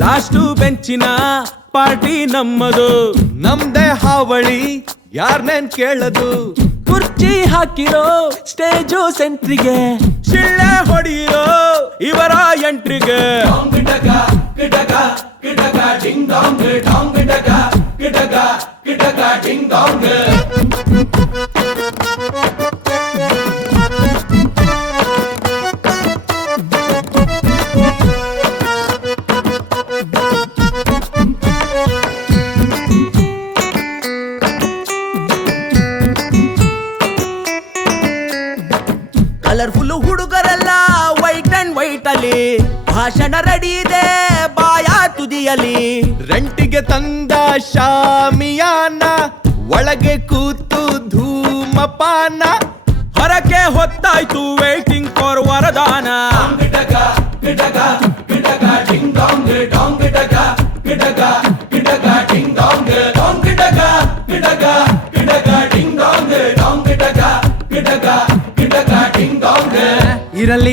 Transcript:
Last ಬೆಂಚಿನ party ನಮ್ಮದು, ನಮ್ದೇ ಹಾವಳಿ ಯಾರ್ನೇನ್ ಕೇಳದು. ಕುರ್ಚಿ ಹಾಕಿರೋ ಸ್ಟೇಜು ಸೆಂಟ್ರಿಗೆ, ಶಿಳ್ಳೆ ಹೊಡೆಯಿರೋ ಇವರ ಎಂಟ್ರಿಗೆ. ಕಲರ್ಫುಲ್ ಹುಡುಗರೆಲ್ಲ ವೈಟ್ ಅಂಡ್ ವೈಟ್ ಅಲ್ಲಿ, ಭಾಷಣ ರೆಡಿ ಇದೆ ಬಾಯ ತುದಿಯಲಿ. ರೆಂಟಿಗೆ ತಂದ ಶಾಮಿಯಾನ, ಒಳಗೆ ಕೂತು ಧೂಮಪಾನ. ಹೊರಕ್ಕೆ ಹೊತ್ತಾಯ್ತು ವೇಟಿಂಗ್ ಫಾರ್ ವರದಾನ. ಇರಲಿ